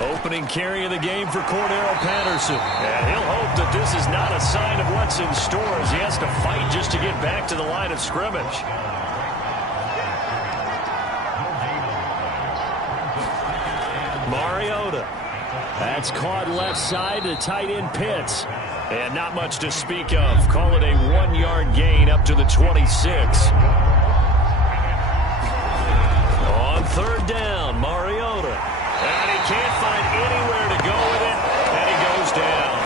Opening carry of the game for Cordero Patterson. And he'll hope that this is not a sign of what's in store as he has to fight just to get back to the line of scrimmage. Mariota. That's caught left side to tight end Pitts. And not much to speak of. Call it a 1-yard gain up to the 26. On third down, Mariota. And he can't find anywhere to go with it. And he goes down.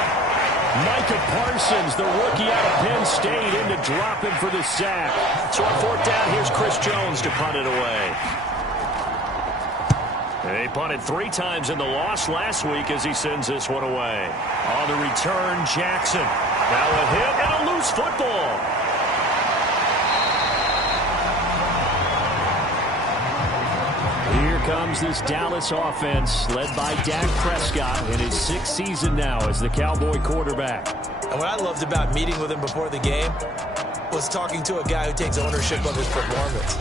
Micah Parsons, the rookie out of Penn State, in to drop him for the sack. So on fourth down, here's Chris Jones to punt it away. They punted 3 times in the loss last week as he sends this one away. On the return, Jackson. Now a hit and a loose football. Here comes this Dallas offense led by Dak Prescott in his 6th season now as the Cowboy quarterback. And what I loved about meeting with him before the game was talking to a guy who takes ownership of his performance.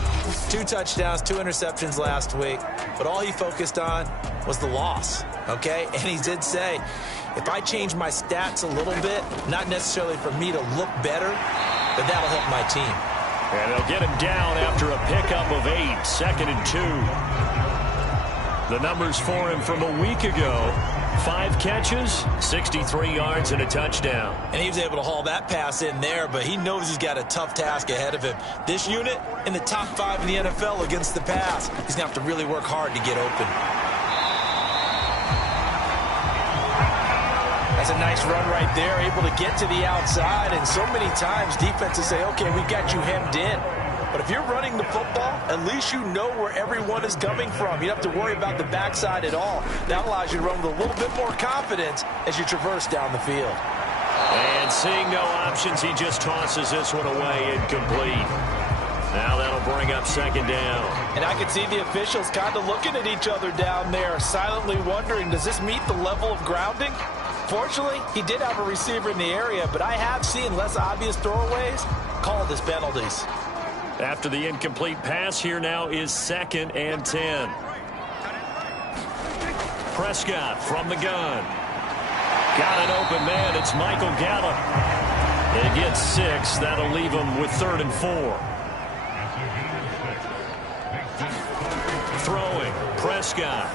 2 touchdowns, 2 interceptions last week, but all he focused on was the loss, okay? And he did say, if I change my stats a little bit, not necessarily for me to look better, but that'll help my team. And they'll get him down after a pickup of 8, 2nd and 2. The numbers for him from a week ago: 5 catches, 63 yards, and a touchdown. And he was able to haul that pass in there, but he knows he's got a tough task ahead of him. This unit in the top 5 in the NFL against the pass. He's going to have to really work hard to get open. That's a nice run right there, able to get to the outside. And so many times defenses say, okay, we got you hemmed in. But if you're running the football, at least you know where everyone is coming from. You don't have to worry about the backside at all. That allows you to run with a little bit more confidence as you traverse down the field. And seeing no options, he just tosses this one away, incomplete. Now that'll bring up 2nd down. And I can see the officials kind of looking at each other down there, silently wondering, does this meet the level of grounding? Fortunately, he did have a receiver in the area, but I have seen less obvious throwaways called as penalties. After the incomplete pass, here now is 2nd and 10. Prescott from the gun. Got an open man. It's Michael Gallup. They get 6. That'll leave him with 3rd and 4. Throwing. Prescott.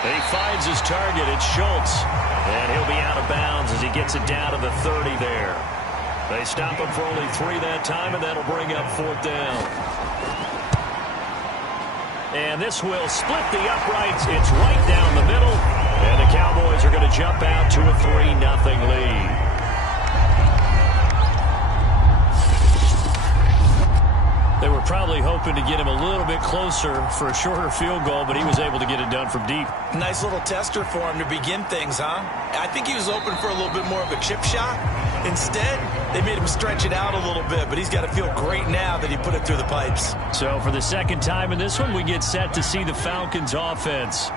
He finds his target. It's Schultz. And he'll be out of bounds as he gets it down to the 30 there. They stop him for only 3 that time, and that'll bring up 4th down. And this will split the uprights. It's right down the middle. And the Cowboys are going to jump out to a 3-0 lead. They were probably hoping to get him a little bit closer for a shorter field goal, but he was able to get it done from deep. Nice little tester for him to begin things, huh? I think he was open for a little bit more of a chip shot. Instead, they made him stretch it out a little bit, but he's got to feel great now that he put it through the pipes. So for the 2nd time in this one, we get set to see the Falcons offense.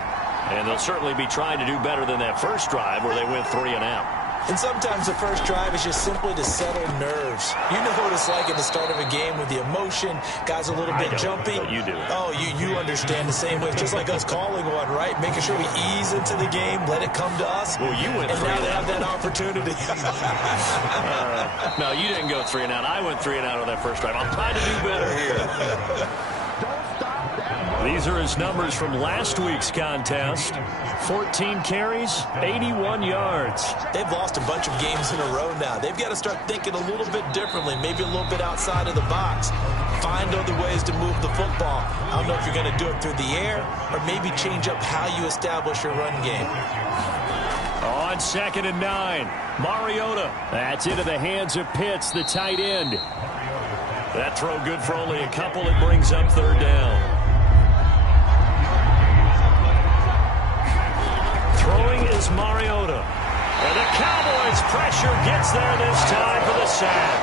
And they'll certainly be trying to do better than that first drive where they went 3 and out. And sometimes the first drive is just simply to settle nerves. You know what it's like at the start of a game with the emotion. Guys a little bit jumpy. But you do. Oh, you understand the same way. It's just like us calling one, right? Making sure we ease into the game, let it come to us. Well, you went 3 and out. And now they have that opportunity. No, you didn't go 3 and out. I went 3 and out on that first drive. I'm trying to do better here. These are his numbers from last week's contest. 14 carries, 81 yards. They've lost a bunch of games in a row now. They've got to start thinking a little bit differently, maybe a little bit outside of the box. Find other ways to move the football. I don't know if you're going to do it through the air or maybe change up how you establish your run game. On 2nd and 9, Mariota. That's into the hands of Pitts, the tight end. That throw good for only a couple. It brings up 3rd down. Throwing is Mariota. And the Cowboys' pressure gets there this time for the sack.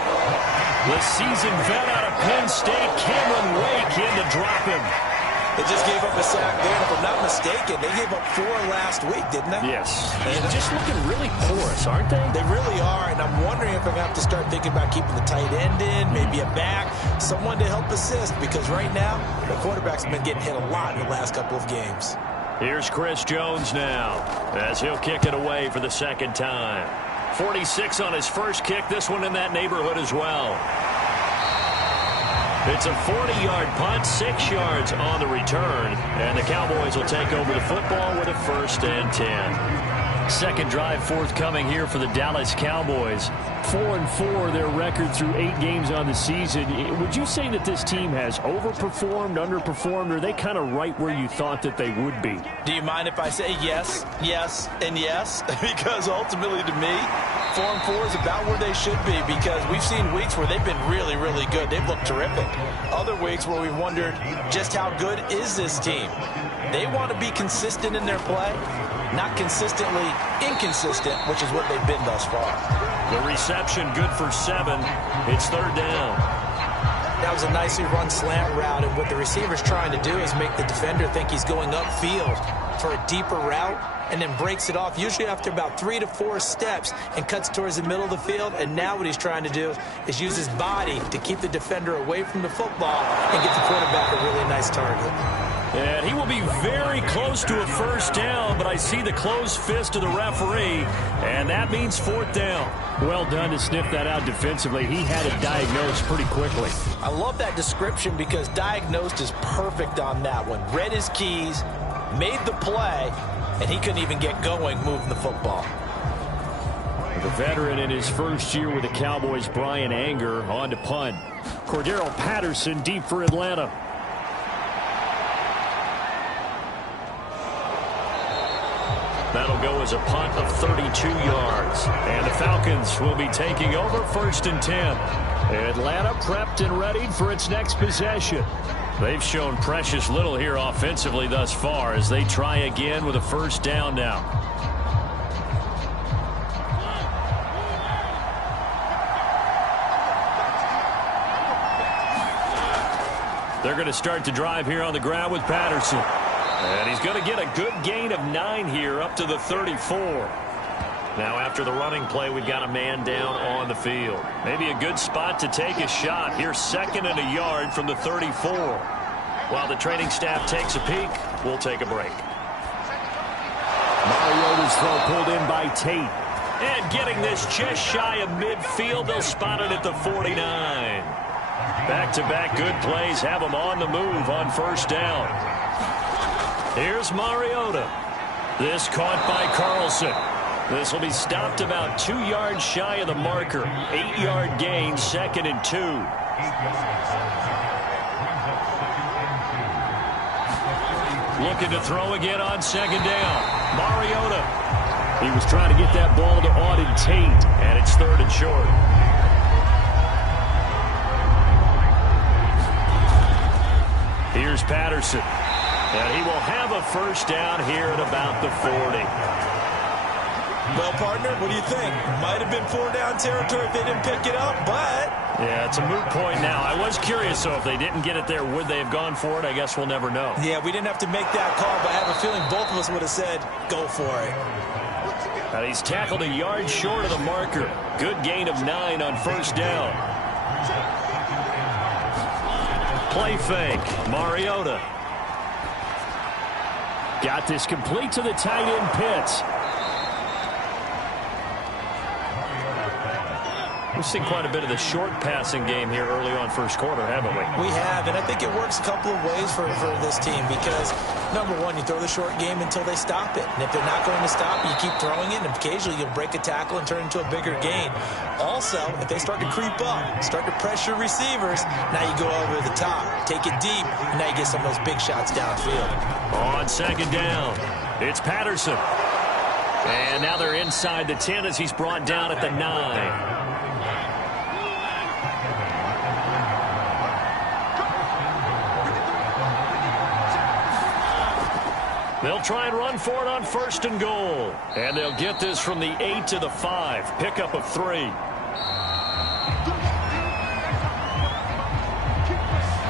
The seasoned vet out of Penn State, Cameron Wake, in to drop him. They just gave up a sack there, and if I'm not mistaken, they gave up 4 last week, didn't they? Yes. And just looking really porous, aren't they? They really are, and I'm wondering if they're going to have to start thinking about keeping the tight end in, maybe a back, someone to help assist, because right now, the quarterback's been getting hit a lot in the last couple of games. Here's Chris Jones now as he'll kick it away for the second time. 46 on his first kick. This one in that neighborhood as well. It's a 40-yard punt, 6 yards on the return, and the Cowboys will take over the football with a 1st and 10. Second drive forthcoming here for the Dallas Cowboys. 4-4 their record through 8 games on the season. Would you say that this team has overperformed, underperformed, or are they kind of right where you thought that they would be? Do you mind if I say yes, yes, and yes? Because ultimately to me, 4-4 is about where they should be, because we've seen weeks where they've been really, really good. They've looked terrific. Other weeks where we've wondered just how good is this team. They want to be consistent in their play, not consistently inconsistent, which is what they've been thus far. The reception good for 7. It's 3rd down. That was a nicely run slant route, and what the receiver's trying to do is make the defender think he's going upfield for a deeper route, and then breaks it off, usually after about 3 to 4 steps, and cuts towards the middle of the field. And now what he's trying to do is use his body to keep the defender away from the football and get the quarterback a really nice target. And he will be very close to a 1st down, but I see the closed fist of the referee, and that means 4th down. Well done to sniff that out defensively. He had it diagnosed pretty quickly. I love that description, because diagnosed is perfect on that one. Read his keys, made the play, and he couldn't even get going moving the football. The veteran in his first year with the Cowboys, Brian Anger, on to punt. Cordero Patterson deep for Atlanta. That'll go as a punt of 32 yards. And the Falcons will be taking over 1st and 10. Atlanta prepped and readied for its next possession. They've shown precious little here offensively thus far as they try again with a 1st down now. They're going to start the drive here on the ground with Patterson. And he's going to get a good gain of 9 here up to the 34. Now after the running play, we've got a man down on the field. Maybe a good spot to take a shot. Here's 2nd and a yard from the 34. While the training staff takes a peek, we'll take a break. Mariota's throw pulled in by Tate. And getting this just shy of midfield, they'll spot it at the 49. Back-to-back good plays have them on the move on 1st down. Here's Mariota. This caught by Carlson. This will be stopped about 2 yards shy of the marker. 8-yard gain, 2nd and 2. Looking to throw again on 2nd down. Mariota. He was trying to get that ball to Auden Tate. And it's 3rd and short. Here's Patterson. And he will have a 1st down here at about the 40. Well, partner, what do you think? Might have been 4-down territory if they didn't pick it up, but... Yeah, it's a moot point now. I was curious, so if they didn't get it there, would they have gone for it? I guess we'll never know. Yeah, we didn't have to make that call, but I have a feeling both of us would have said, go for it. And he's tackled a yard short of the marker. Good gain of 9 on 1st down. Play fake. Mariota. Got this complete to the tight end Pitts. We've seen quite a bit of the short passing game here early on 1st quarter, haven't we? We have, and I think it works a couple of ways for this team because, number one, you throw the short game until they stop it. And if they're not going to stop it, you keep throwing it, and occasionally you'll break a tackle and turn it into a bigger gain. Also, if they start to creep up, start to pressure receivers, now you go over the top, take it deep, and now you get some of those big shots downfield. On 2nd down, it's Patterson. And now they're inside the 10 as he's brought down at the 9. They'll try and run for it on 1st and goal. And they'll get this from the 8 to the 5. Pickup of 3.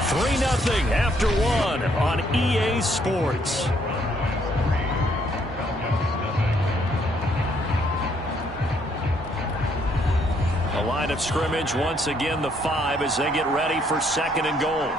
3-0 after 1 on EA Sports. A line of scrimmage once again the 5 as they get ready for 2nd and goal.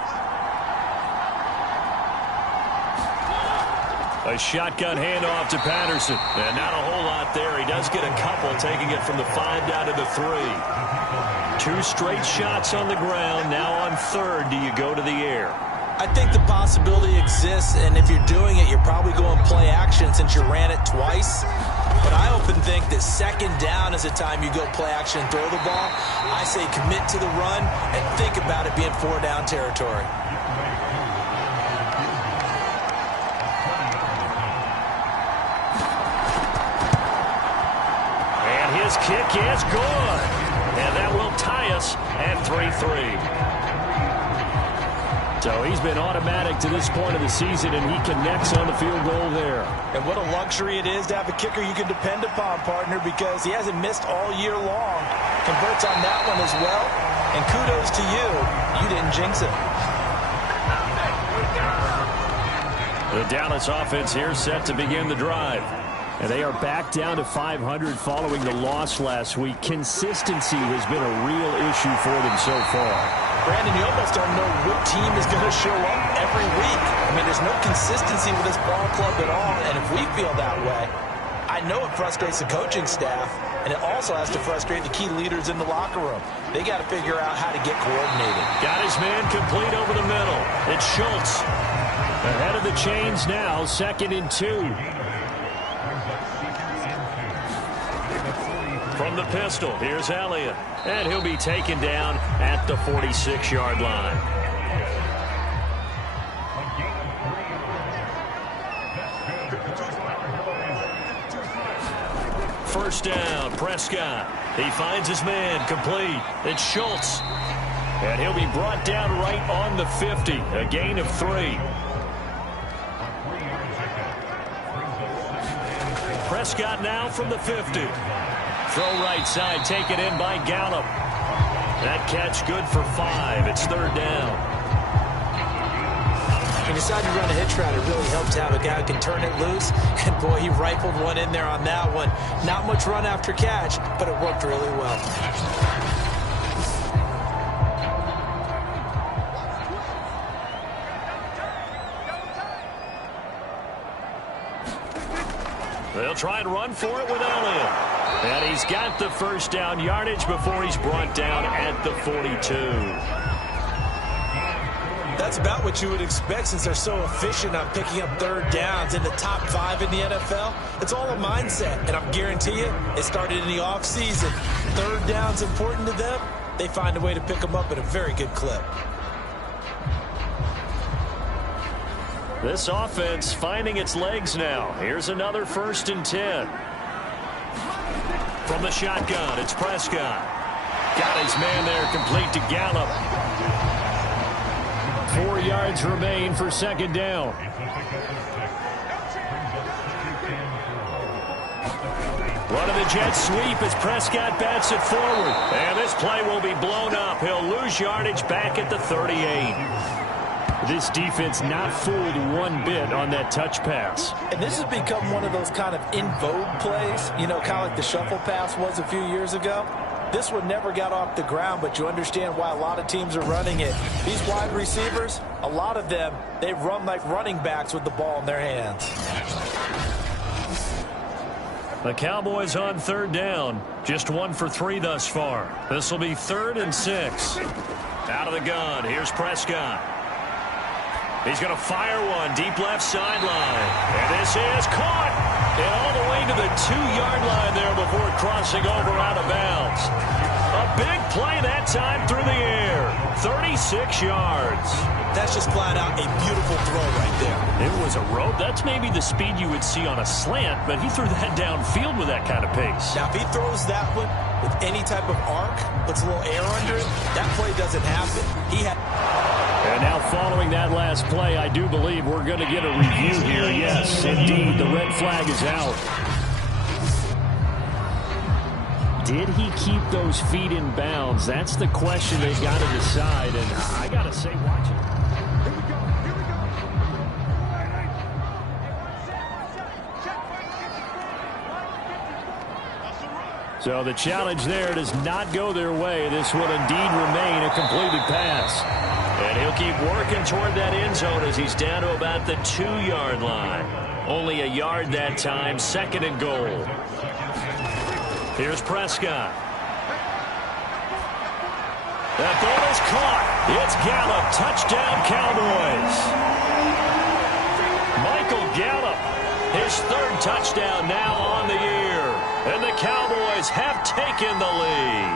A shotgun handoff to Patterson. And not a whole lot there. He does get a couple, taking it from the 5 down to the 3. 2 straight shots on the ground. Now on third, do you go to the air? I think the possibility exists, and if you're doing it, you're probably going play action since you ran it twice. But I often think that second down is the time you go play action and throw the ball. I say commit to the run and think about it being 4 down territory. And his kick is good. And that will tie us at 3-3. So he's been automatic to this point of the season, and he connects on the field goal there. And what a luxury it is to have a kicker you can depend upon, partner, because he hasn't missed all year long. Converts on that one as well. And kudos to you. You didn't jinx it. The Dallas offense here set to begin the drive. And they are back down to 500 following the loss last week. Consistency has been a real issue for them so far. Brandon, you almost don't know what team is going to show up every week. I mean, there's no consistency with this ball club at all, and if we feel that way, I know it frustrates the coaching staff, and it also has to frustrate the key leaders in the locker room. They got to figure out how to get coordinated. Got his man complete over the middle. It's Schultz. Ahead of the chains now, 2nd and 2. From the pistol, here's Elliott. And he'll be taken down at the 46-yard line. First down, Prescott. He finds his man complete. It's Schultz. And he'll be brought down right on the 50. A gain of 3. Prescott now from the 50. Throw right side, taken in by Gallup. That catch good for 5. It's 3rd down. When you decide to run a hitch route, it really helps to have a guy who can turn it loose. And, boy, he rifled one in there on that one. Not much run after catch, but it worked really well. They'll try and run for it with Elliott. And he's got the first down yardage before he's brought down at the 42. That's about what you would expect since they're so efficient on picking up 3rd downs in the top 5 in the NFL. It's all a mindset, and I guarantee you it started in the offseason. 3rd down's important to them. They find a way to pick them up at a very good clip. This offense finding its legs now. Here's another 1st and 10. From the shotgun, it's Prescott. Got his man there complete to Gallup. 4 yards remain for 2nd down. Running the jet sweep as Prescott bats it forward. And this play will be blown up. He'll lose yardage back at the 38. This defense not fooled one bit on that touch pass. And this has become one of those kind of in vogue plays, you know, kind of like the shuffle pass was a few years ago. This one never got off the ground, but you understand why a lot of teams are running it. These wide receivers, a lot of them, they run like running backs with the ball in their hands. The Cowboys on 3rd down. Just 1 for 3 thus far. This will be 3rd and 6. Out of the gun, here's Prescott. He's going to fire one deep left sideline. And this is caught. And all the way to the 2-yard line there before crossing over out of bounds. A big play that time through the air. 36 yards. That's just flat out a beautiful throw right there. It was a rope. That's maybe the speed you would see on a slant, but he threw that downfield with that kind of pace. Now, if he throws that one with any type of arc, puts a little air under it, that play doesn't happen. And now following that last play, I do believe we're going to get a review here. Yes, indeed, the red flag is out. Did he keep those feet in bounds? That's the question they've got to decide. And I got to say, watch it. So the challenge there does not go their way. This will indeed remain a completed pass. And he'll keep working toward that end zone as he's down to about the 2-yard line. Only a yard that time, 2nd and goal. Here's Prescott. That ball is caught. It's Gallup. Touchdown, Cowboys. Michael Gallup, his 3rd touchdown now on the year. And the Cowboys have taken the lead.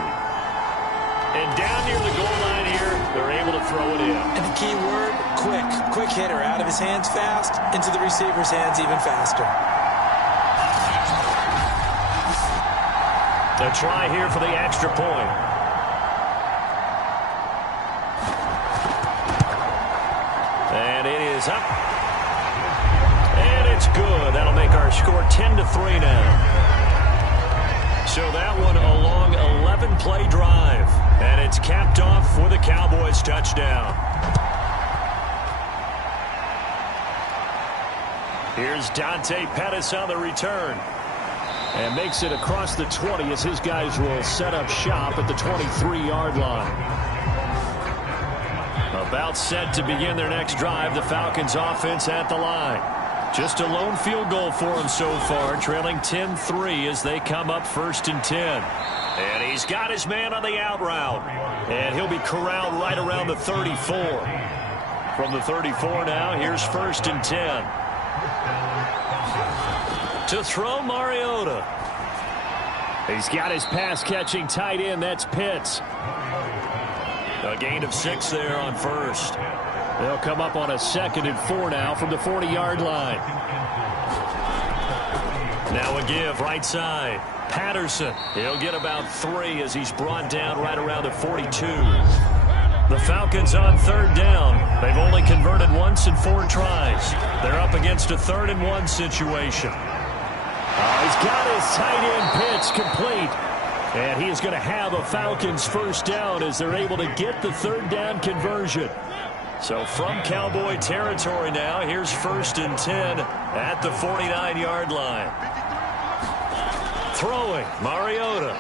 And down near the goal line here, they're able to throw it in. And the key word, quick. Quick hitter. Out of his hands fast, into the receiver's hands even faster. A try here for the extra point. And it is up. And it's good. That'll make our score 10-3 now. So that one a long 11-play drive. And it's capped off with a Cowboys touchdown. Here's Dante Pettis on the return. And makes it across the 20 as his guys will set up shop at the 23-yard line. About set to begin their next drive. The Falcons offense at the line. Just a lone field goal for him so far, trailing 10-3 as they come up 1st and 10. And he's got his man on the out route. And he'll be corralled right around the 34. From the 34 now, here's 1st and 10. To throw, Mariota. He's got his pass-catching tight end. That's Pitts. A gain of 6 there on 1st. They'll come up on a 2nd and 4 now from the 40-yard line. Now a give right side. Patterson. He'll get about 3 as he's brought down right around the 42. The Falcons on 3rd down. They've only converted once in 4 tries. They're up against a 3rd and 1 situation. He's got his tight end Pitts complete. And he is going to have a Falcons 1st down as they're able to get the 3rd down conversion. So from Cowboy territory now, here's 1st and 10 at the 49-yard line. Throwing, Mariota.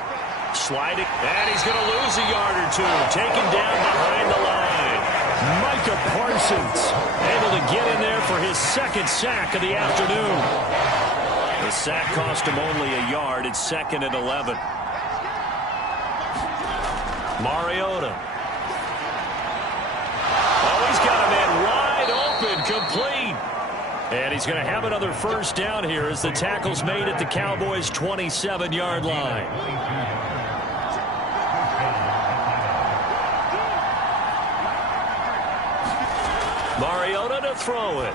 Sliding, and he's going to lose a yard or 2. Taken down behind the line. Micah Parsons able to get in there for his 2nd sack of the afternoon. The sack cost him only a yard. It's 2nd and 11. Mariota. Oh, he's got a man wide open, complete. And he's going to have another 1st down here as the tackle's made at the Cowboys' 27-yard line. Mariota to throw it.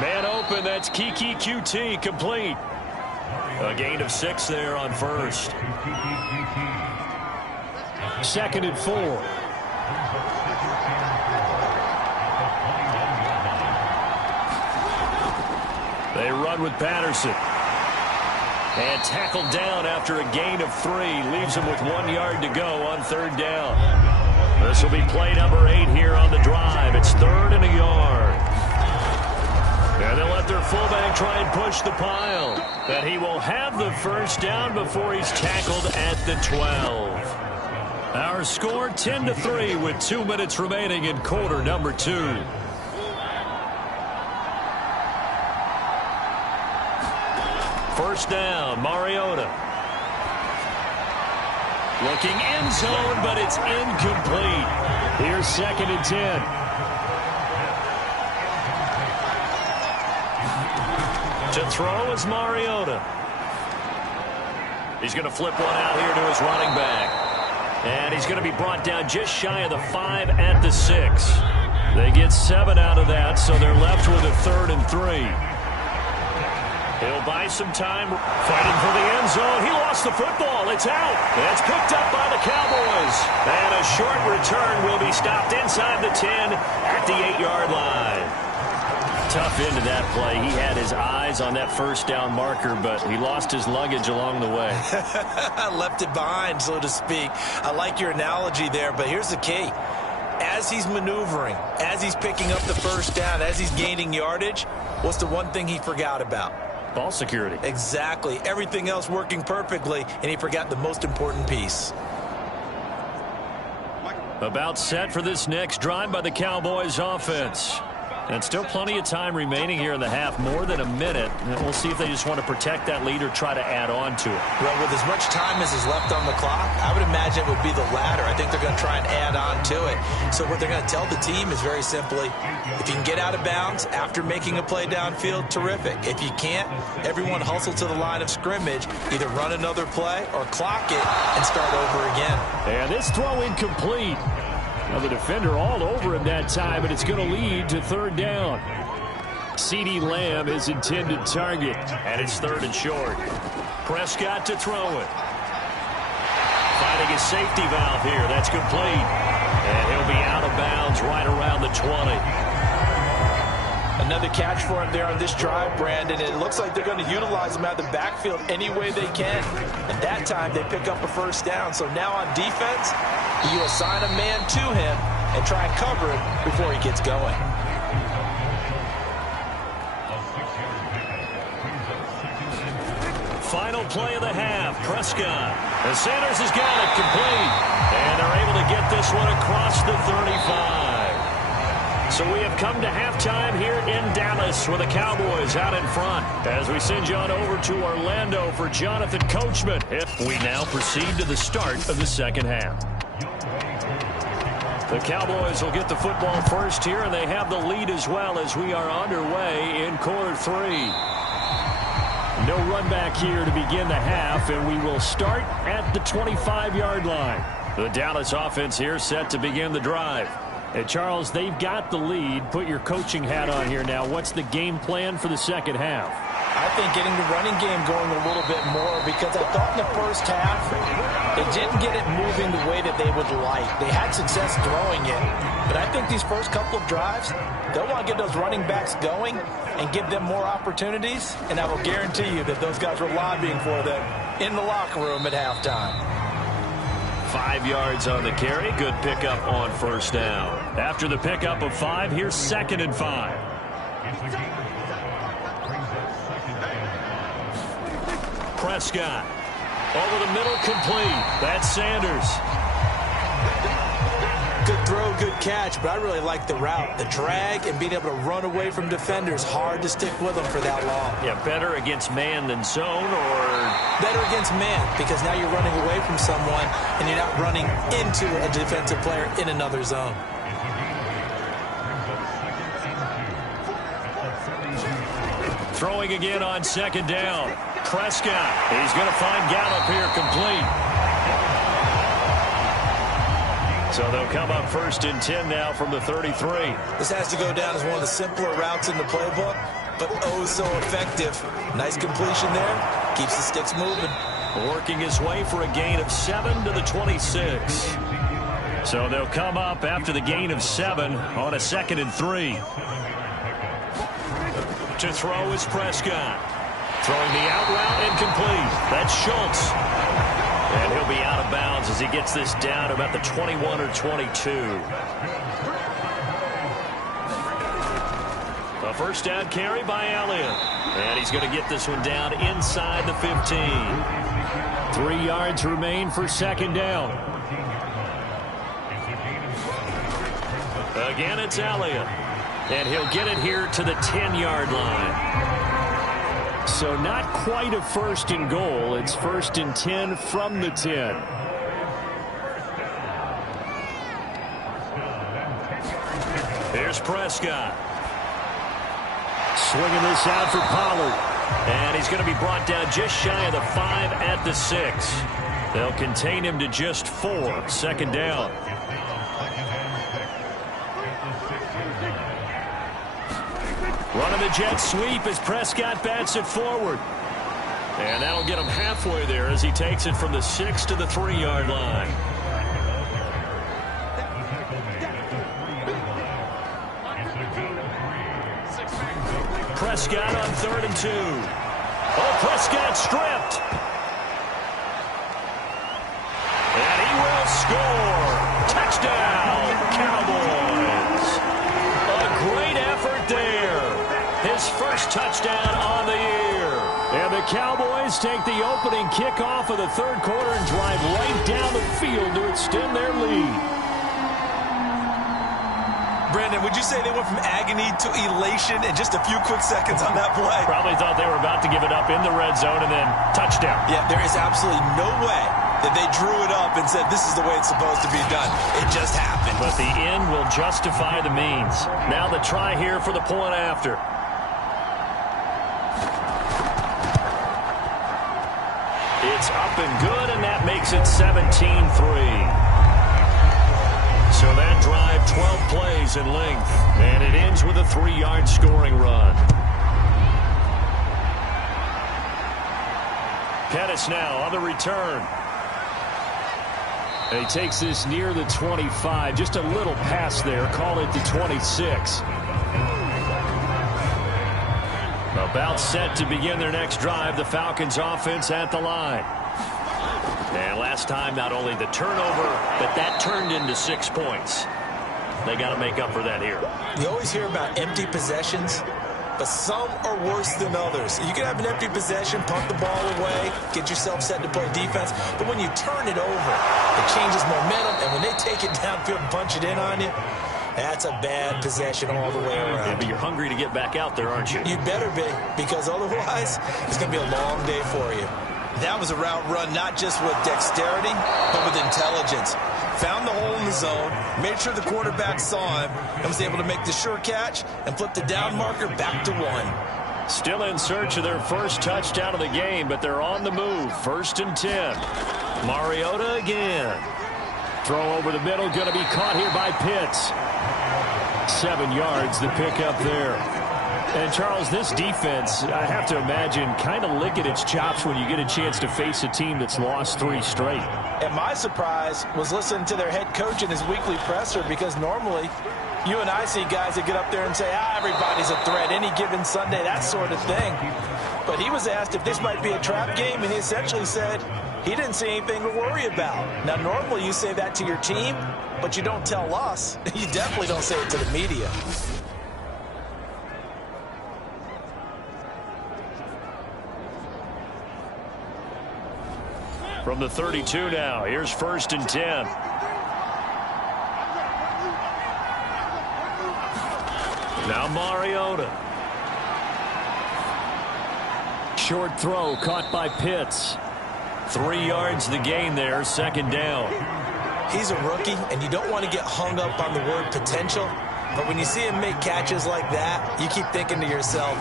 Man open, that's Kiki QT, complete. A gain of 6 there on 1st. 2nd and 4. They run with Patterson. And tackled down after a gain of 3. Leaves him with 1 yard to go on 3rd down. This will be play number 8 here on the drive. It's 3rd and a yard. And they'll let their fullback try and push the pile. But he will have the 1st down before he's tackled at the 12. Our score 10-3 with 2 minutes remaining in quarter number 2. First down, Mariota. Looking end zone, but it's incomplete. Here's 2nd and 10. To throw is Mariota. He's going to flip one out here to his running back. And he's going to be brought down just shy of the 5 at the 6. They get 7 out of that, so they're left with a 3rd and 3. He'll buy some time fighting for the end zone. He lost the football. It's out. It's picked up by the Cowboys. And a short return will be stopped inside the 10 at the 8-yard line. Tough into that play. He had his eyes on that 1st down marker, but he lost his luggage along the way. Left it behind, so to speak. I like your analogy there, but here's the key. As he's maneuvering, as he's picking up the 1st down, as he's gaining yardage, what's the one thing he forgot about? Ball security. Exactly. Everything else working perfectly, and he forgot the most important piece. About set for this next drive by the Cowboys offense. And still plenty of time remaining here in the half, more than a minute. And we'll see if they just want to protect that lead or try to add on to it. Well, with as much time as is left on the clock, I would imagine it would be the latter. I think they're going to try and add on to it. So what they're going to tell the team is very simply, if you can get out of bounds after making a play downfield, terrific. If you can't, everyone hustle to the line of scrimmage, either run another play or clock it and start over again. And this throw incomplete. Now the defender all over him that time, and it's going to lead to third down. CeeDee Lamb is intended target, and it's third and short. Prescott to throw it. Finding his safety valve here. That's complete. And he'll be out of bounds right around the 20. Another catch for him there on this drive, Brandon. It looks like they're going to utilize him out of the backfield any way they can. And that time they pick up a first down. So now on defense, you assign a man to him and try and cover it before he gets going. Final play of the half. Prescott. And Sanders has got it complete. And they're able to get this one across the 35. So we have come to halftime here in Dallas with the Cowboys out in front. As we send you on over to Orlando for Jonathan Coachman. We now proceed to the start of the second half. The Cowboys will get the football first here, and they have the lead as well as we are underway in quarter three. No run back here to begin the half, and we will start at the 25-yard line. The Dallas offense here set to begin the drive. And Charles, they've got the lead. Put your coaching hat on here now. What's the game plan for the second half? I think getting the running game going a little bit more, because I thought in the first half they didn't get it moving the way that they would like. They had success throwing it, but I think these first couple of drives, they'll want to get those running backs going and give them more opportunities, and I will guarantee you that those guys were lobbying for them in the locker room at halftime. 5 yards on the carry. Good pickup on first down. After the pickup of 5, here's 2nd and 5. Prescott. Over the middle, complete. That's Sanders. Good throw, good catch, but I really like the route. The drag and being able to run away from defenders, hard to stick with them for that long. Yeah, better against man than zone, or? Better against man, because now you're running away from someone and you're not running into a defensive player in another zone. Throwing again on 2nd down. Prescott. He's going to find Gallup here complete. So they'll come up 1st and 10 now from the 33. This has to go down as one of the simpler routes in the playbook, but oh so effective. Nice completion there. Keeps the sticks moving. Working his way for a gain of 7 to the 26. So they'll come up after the gain of 7 on a 2nd and 3. To throw is Prescott. Throwing the out route incomplete. That's Schultz. And he'll be out of bounds as he gets this down about the 21 or 22. A first down carry by Elliott. And he's going to get this one down inside the 15. 3 yards remain for 2nd down. Again, it's Elliott. And he'll get it here to the 10-yard line. So not quite a 1st and goal. It's 1st and 10 from the 10. Here's Prescott. Swinging this out for Pollard. And he's going to be brought down just shy of the 5 at the 6. They'll contain him to just 4. 2nd down. Running the jet sweep as Prescott bats it forward. And that'll get him halfway there as he takes it from the 6 to the 3-yard line. Prescott on 3rd and 2. Oh, Prescott stripped. And he will score. Touchdown, Cowboys. A great effort there. His first touchdown on the year. And the Cowboys take the opening kickoff of the 3rd quarter and drive right down the field to extend their lead. Brandon, would you say they went from agony to elation in just a few quick seconds on that play? Probably thought they were about to give it up in the red zone and then touchdown. Yeah, there is absolutely no way that they drew it up and said this is the way it's supposed to be done. It just happened. But the end will justify the means. Now the try here for the point after. It's up and good, and that makes it 17-3. So that drive, 12 plays in length, and it ends with a 3-yard scoring run. Pettis now on the return. And he takes this near the 25. Just a little pass there. Call it the 26. About set to begin their next drive. The Falcons offense at the line. And last time, not only the turnover, but that turned into 6 points. They got to make up for that here. You always hear about empty possessions, but some are worse than others. You can have an empty possession, pump the ball away, get yourself set to play defense, but when you turn it over, it changes momentum, and when they take it downfield and punch it in on you, that's a bad possession all the way around. Yeah, but you're hungry to get back out there, aren't you? You better be, because otherwise, it's going to be a long day for you. That was a route run not just with dexterity, but with intelligence. Found the hole in the zone, made sure the quarterback saw him, and was able to make the sure catch and flip the down marker back to 1. Still in search of their first touchdown of the game, but they're on the move. 1st and 10. Mariota again. Throw over the middle, going to be caught here by Pitts. 7 yards, the pickup there. And, Charles, this defense, I have to imagine, kind of licking its chops when you get a chance to face a team that's lost 3 straight. And my surprise was listening to their head coach in his weekly presser, because normally you and I see guys that get up there and say, everybody's a threat any given Sunday, that sort of thing. But he was asked if this might be a trap game, and he essentially said he didn't see anything to worry about. Now, normally you say that to your team, but you don't tell us. You definitely don't say it to the media. From the 32 now, here's 1st and 10. Now Mariota. Short throw caught by Pitts. 3 yards the gain there, 2nd down. He's a rookie, and you don't want to get hung up on the word potential. But when you see him make catches like that, you keep thinking to yourself,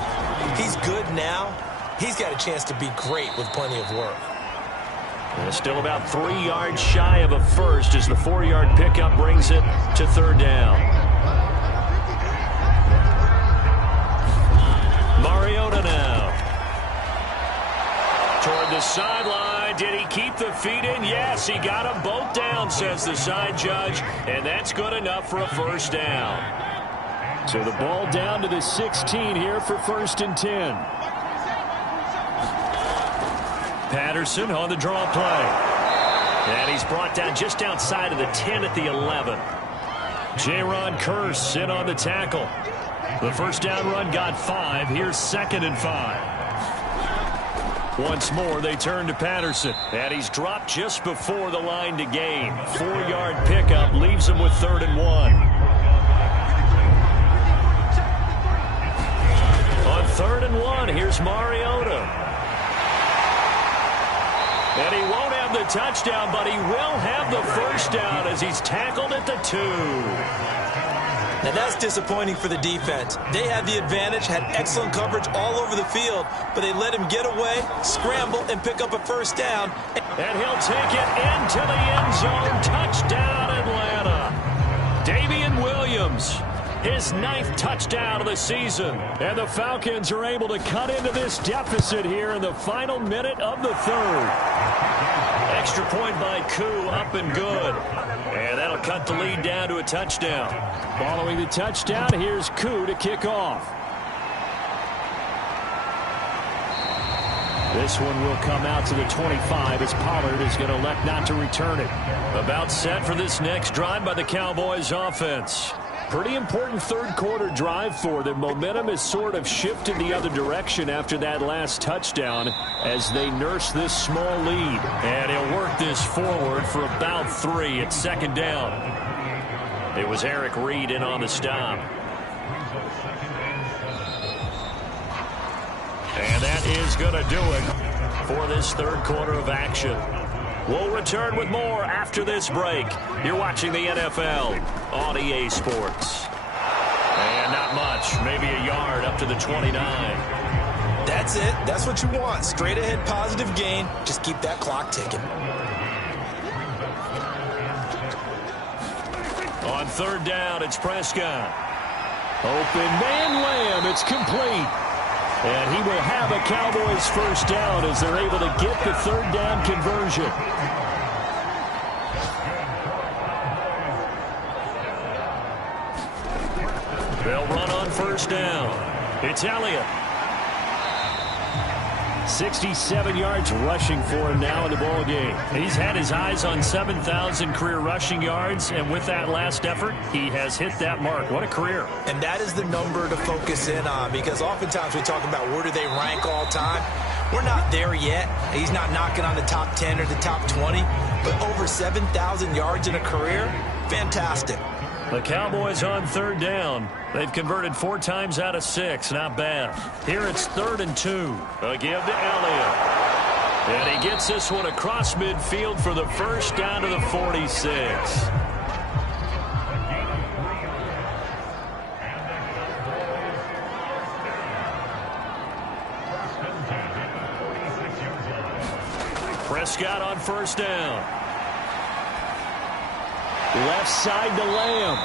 he's good now. He's got a chance to be great with plenty of work. And still about 3 yards shy of a first as the 4-yard pickup brings it to 3rd down. Mariota now. Toward the sideline. Did he keep the feet in? Yes, he got them both down, says the side judge. And that's good enough for a 1st down. So the ball down to the 16 here for 1st and 10. Patterson on the draw play. And he's brought down just outside of the 10 at the 11. J-Ron Curse in on the tackle. The 1st down run got 5. Here's 2nd and 5. Once more, they turn to Patterson. And he's dropped just before the line to gain. 4-yard pickup leaves him with 3rd and 1. On 3rd and 1, here's Mariota. And he won't have the touchdown, but he will have the 1st down as he's tackled at the 2. Now that's disappointing for the defense. They had the advantage, had excellent coverage all over the field, but they let him get away, scramble, and pick up a 1st down. And he'll take it into the end zone. Touchdown, Atlanta. Damian Williams. His 9th touchdown of the season. And the Falcons are able to cut into this deficit here in the final minute of the 3rd. Extra point by Koo, up and good. And that'll cut the lead down to a touchdown. Following the touchdown, here's Koo to kick off. This one will come out to the 25 as Pollard is going to elect not to return it. About set for this next drive by the Cowboys offense. Pretty important 3rd quarter drive for them. Momentum has sort of shifted the other direction after that last touchdown as they nurse this small lead. And he'll work this forward for about 3 at 2nd down. It was Eric Reed in on the stop. And that is going to do it for this third quarter of action. We'll return with more after this break. You're watching the NFL on EA Sports. And not much, maybe a yard up to the 29. That's it. That's what you want. Straight ahead positive gain. Just keep that clock ticking. On third down, it's Prescott. Open man Lamb. It's complete. And he will have a Cowboys first down as they're able to get the third down conversion. They'll run on first down. It's Elliott. 67 yards rushing for him now in the ball game. He's had his eyes on 7,000 career rushing yards, and with that last effort, he has hit that mark. What a career. And that is the number to focus in on, because oftentimes we talk about where do they rank all time. We're not there yet. He's not knocking on the top 10 or the top 20, but over 7,000 yards in a career, fantastic. The Cowboys on third down. They've converted 4 times out of 6. Not bad. Here it's 3rd and 2. A give to Elliott. And he gets this one across midfield for the first down to the 46. Prescott on first down. Left side to Lamb.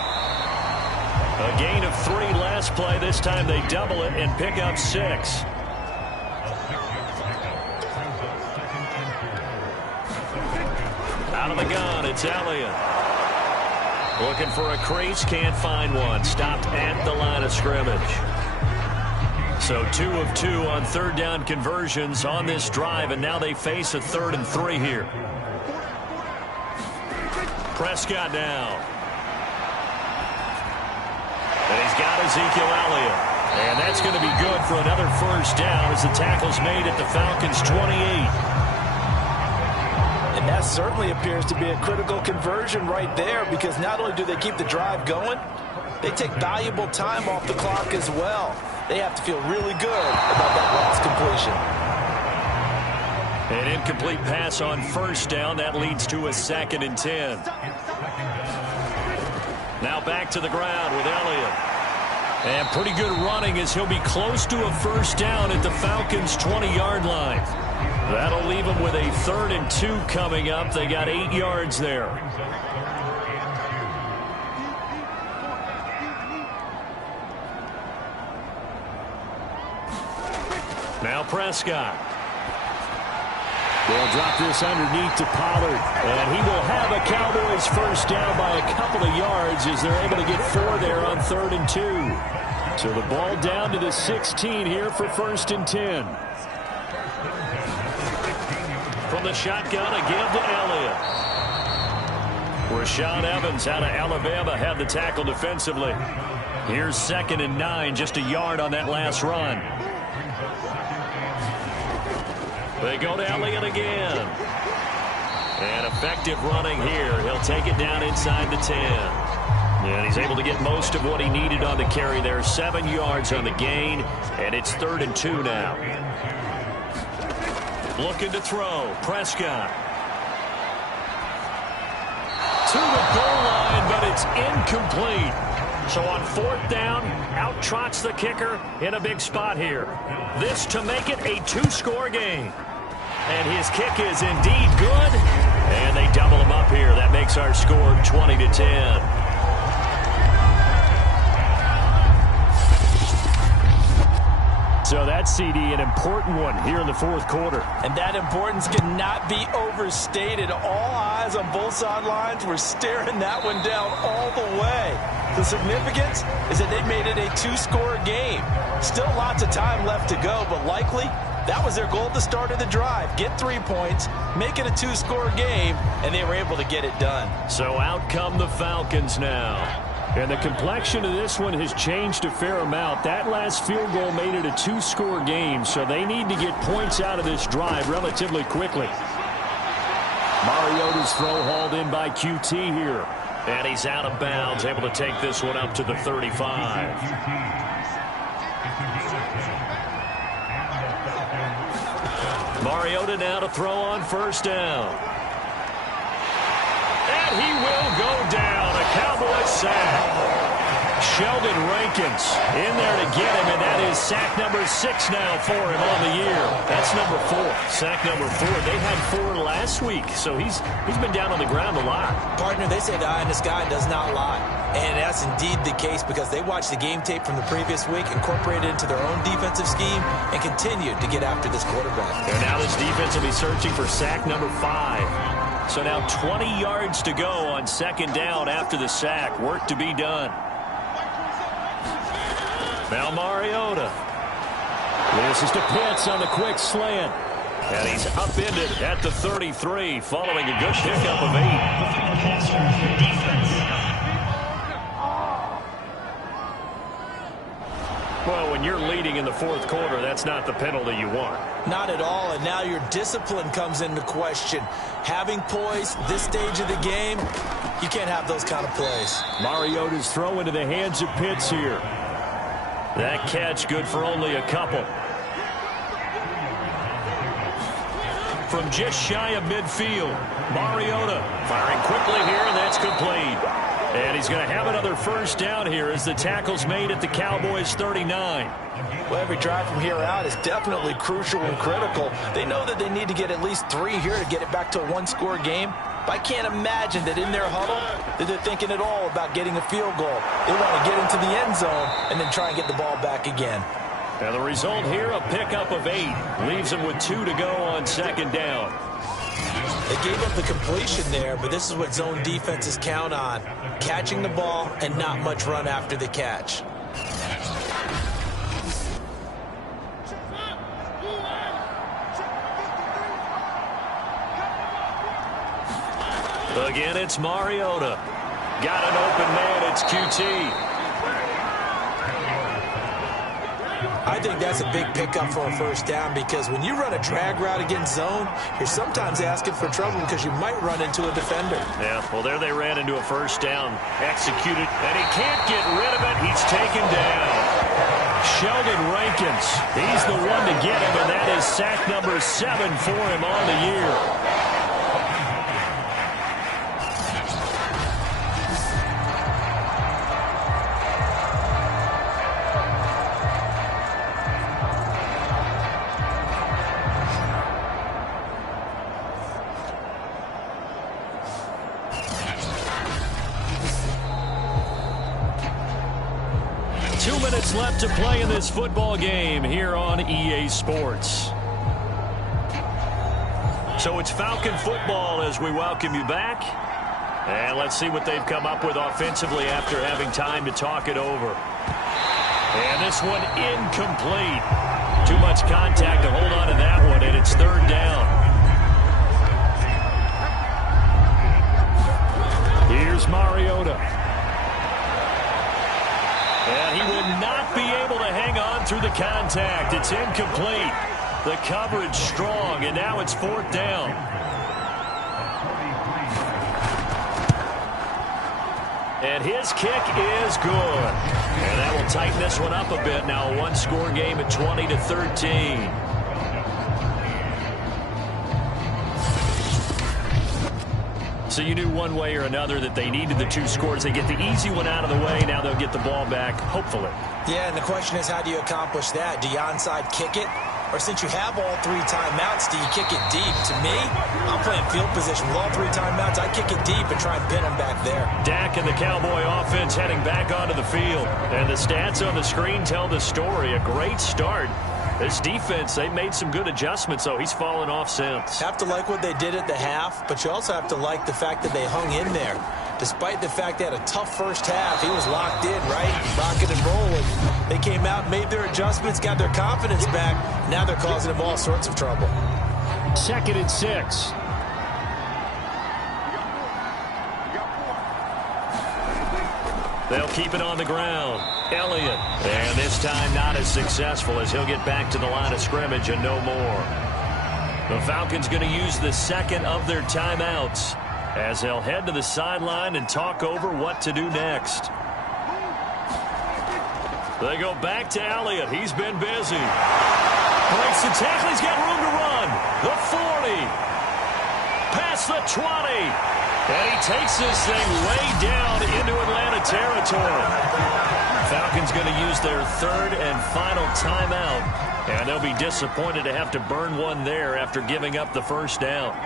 A gain of 3 last play. This time they double it and pick up 6. Out of the gun, it's Elliott. Looking for a crease, can't find one. Stopped at the line of scrimmage. So 2 of 2 on third down conversions on this drive, and now they face a 3rd and 3 here. Prescott now. And he's got Ezekiel Elliott. And that's going to be good for another first down as the tackle's made at the Falcons' 28. And that certainly appears to be a critical conversion right there, because not only do they keep the drive going, they take valuable time off the clock as well. They have to feel really good about that last completion. An incomplete pass on first down. That leads to a 2nd and 10. Now back to the ground with Elliott. And pretty good running as he'll be close to a first down at the Falcons' 20-yard line. That'll leave them with a 3rd and 2 coming up. They got 8 yards there. Now Prescott. They'll drop this underneath to Pollard, and he will have a Cowboys first down by a couple of yards as they're able to get 4 there on 3rd and 2. So the ball down to the 16 here for 1st and 10. From the shotgun, a give to Elliott. Rashaan Evans out of Alabama had the tackle defensively. Here's 2nd and 9, just a yard on that last run. They go to Elliott again. And effective running here. He'll take it down inside the 10. And he's able to get most of what he needed on the carry there. 7 yards on the gain. And it's 3rd and 2 now. Looking to throw. Prescott. To the goal line, but it's incomplete. So on 4th down, out trots the kicker in a big spot here. This to make it a 2-score game. And his kick is indeed good. And they double him up here. That makes our score 20-10. So that CD, an important one here in the 4th quarter. And that importance cannot be overstated. All eyes on both sidelines were staring that one down all the way. The significance is that they made it a 2-score game. Still lots of time left to go, but likely that was their goal at the start of the drive. Get 3 points, make it a 2-score game, and they were able to get it done. So out come the Falcons now. And the complexion of this one has changed a fair amount. That last field goal made it a 2-score game, so they need to get points out of this drive relatively quickly. Mariota's throw hauled in by QT here. And he's out of bounds, able to take this one up to the 35. Mariota now to throw on first down. And he will go down. A Cowboys sack. Sheldon Rankins in there to get him, and that is sack number 6 now for him on the year. That's number 4. Sack number 4. They had 4 last week, so he's been down on the ground a lot. Partner, they say the eye in the sky does not lie. And that's indeed the case because they watched the game tape from the previous week, incorporated it into their own defensive scheme, and continued to get after this quarterback. And now this defense will be searching for sack number 5. So now 20 yards to go on second down after the sack. Work to be done. Now Mariota. This is to Pitts on the quick slant. And he's upended at the 33 following a good pickup of 8. Well, when you're leading in the fourth quarter, that's not the penalty you want. Not at all, and now your discipline comes into question. Having poise this stage of the game, you can't have those kind of plays. Mariota's throw into the hands of Pitts here. That catch good for only a couple. From just shy of midfield, Mariota firing quickly here, and that's complete. And he's going to have another first down here as the tackle's made at the Cowboys' 39. Well, every drive from here out is definitely crucial and critical. They know that they need to get at least 3 here to get it back to a one-score game. But I can't imagine that in their huddle that they're thinking at all about getting a field goal. They want to get into the end zone and then try and get the ball back again. And the result here, a pickup of 8. Leaves them with 2 to go on second down. They gave up the completion there, but this is what zone defenses count on. Catching the ball and not much run after the catch. Again, it's Mariota. Got an open man, it's QT. I think that's a big pickup for a first down because when you run a drag route against zone, you're sometimes asking for trouble because you might run into a defender. Yeah, well, there they ran into a first down. Executed, and he can't get rid of it. He's taken down. Sheldon Rankins, he's the one to get him, and that is sack number 7 for him on the year. Left to play in this football game here on EA Sports. So it's Falcon football as we welcome you back. And let's see what they've come up with offensively after having time to talk it over. And this one incomplete. Too much contact to hold on to that one, and it's third down. Here's Mariota. And he will not be able to hang on through the contact. It's incomplete. The coverage strong, and now it's fourth down. And his kick is good. And that will tighten this one up a bit. Now a one-score game at 20-13. So you knew one way or another that they needed the 2 scores. They get the easy one out of the way. Now they'll get the ball back, hopefully. Yeah, and the question is, how do you accomplish that? Do you onside kick it? Or since you have all 3 timeouts, do you kick it deep? To me, I'm playing field position. With all 3 timeouts, I kick it deep and try and pin them back there. Dak and the Cowboy offense heading back onto the field. And the stats on the screen tell the story. A great start. This defense, they've made some good adjustments, so he's fallen off since. Have to like what they did at the half, but you also have to like the fact that they hung in there. Despite the fact they had a tough first half, he was locked in, right? Rocking and rolling. They came out, made their adjustments, got their confidence back. Now they're causing them all sorts of trouble. 2nd and 6. They'll keep it on the ground. Elliott. And this time not as successful as he'll get back to the line of scrimmage and no more. The Falcons going to use the 2nd of their timeouts. as they'll head to the sideline and talk over what to do next. They go back to Elliott. He's been busy. Breaks the tackle. He's got room to run. The 40. Past the 20. And he takes this thing way down into Atlanta territory. Falcons going to use their third and final timeout. And they'll be disappointed to have to burn one there after giving up the first down.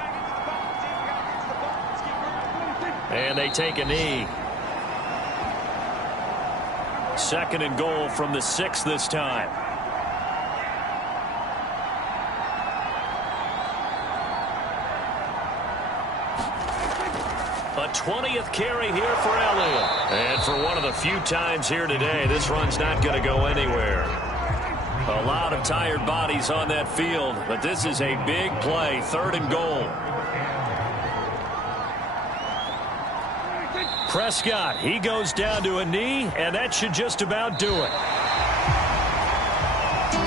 And they take a knee. Second and goal from the 6 this time. A 20th carry here for Elliott. And for one of the few times here today, this run's not going to go anywhere. A lot of tired bodies on that field, but this is a big play, third and goal. Prescott, he goes down to a knee, and that should just about do it.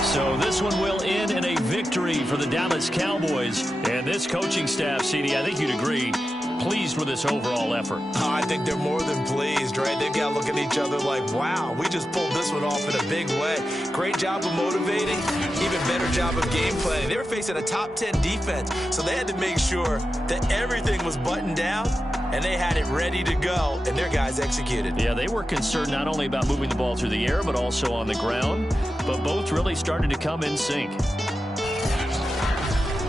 So this one will end in a victory for the Dallas Cowboys. And this coaching staff, CD, I think you'd agree, pleased with this overall effort. I think they're more than pleased, right? They've got to look at each other like, wow, we just pulled this one off in a big way. Great job of motivating, even better job of game planning. They were facing a top 10 defense, so they had to make sure that everything was buttoned down, and they had it ready to go, and their guys executed. Yeah, they were concerned not only about moving the ball through the air, but also on the ground, but both really started to come in sync.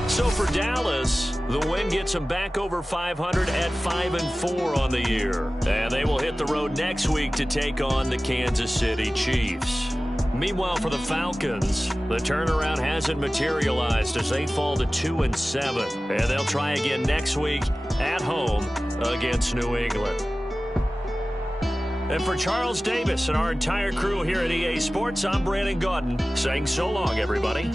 So for Dallas, the win gets them back over 500 at 5-4 on the year. And they will hit the road next week to take on the Kansas City Chiefs. Meanwhile, for the Falcons, the turnaround hasn't materialized as they fall to 2-7. And they'll try again next week at home against New England. And for Charles Davis and our entire crew here at EA Sports, I'm Brandon Gaudin saying so long, everybody.